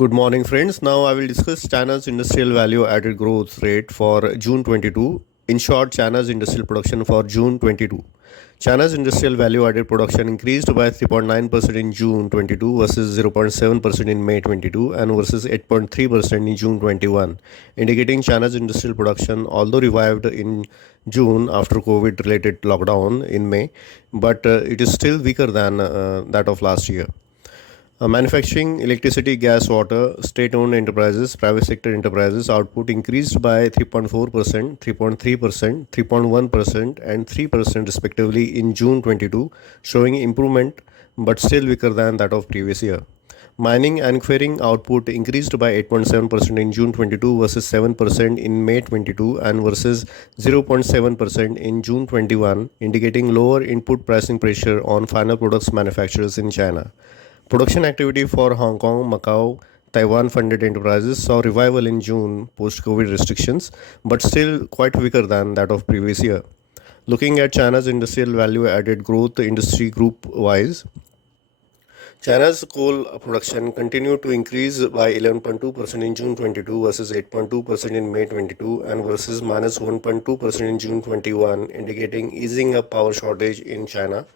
Good morning, friends. Now I will discuss China's industrial value added growth rate for June 22. In short, China's industrial production for June 22. China's industrial value added production increased by 3.9% in June 22 versus 0.7% in May 22 and versus 8.3% in June 21, indicating China's industrial production, although revived in June after COVID related lockdown in May, but it is still weaker than that of last year. Manufacturing, electricity, gas, water, state owned enterprises, private sector enterprises output increased by 3.4%, 3.3%, 3.1%, and 3% respectively in June 22, showing improvement but still weaker than that of previous year. Mining and quarrying output increased by 8.7% in June 22 versus 7% in May 22 and versus 0.7% in June 21, indicating lower input pricing pressure on final products manufacturers in China. Production activity for Hong Kong, Macau, Taiwan funded enterprises saw revival in June post COVID restrictions, but still quite weaker than that of previous year. Looking at China's industrial value added growth industry group wise, China's coal production continued to increase by 11.2% in June 22 versus 8.2% in May 22 and versus minus 1.2% in June 21, indicating easing of power shortage in China.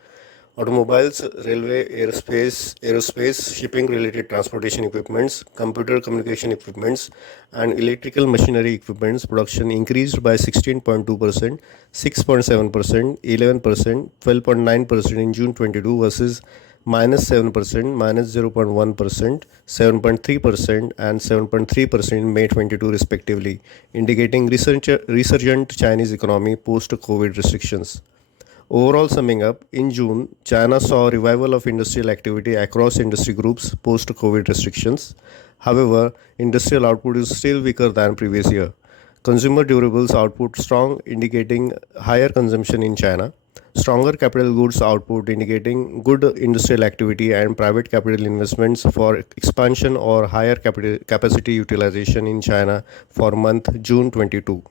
Automobiles, railway, aerospace, shipping related transportation equipments, computer communication equipments, and electrical machinery equipments production increased by 16.2%, 6.7%, 11%, 12.9% in June 22 versus minus 7%, minus 0.1%, 7.3%, and 7.3% in May 22 respectively, indicating resurgent Chinese economy post-COVID restrictions. Overall, summing up, in June, China saw a revival of industrial activity across industry groups post COVID restrictions. However, industrial output is still weaker than previous year. Consumer durables output strong, indicating higher consumption in China. Stronger capital goods output indicating good industrial activity and private capital investments for expansion or higher capacity utilization in China for month June 22.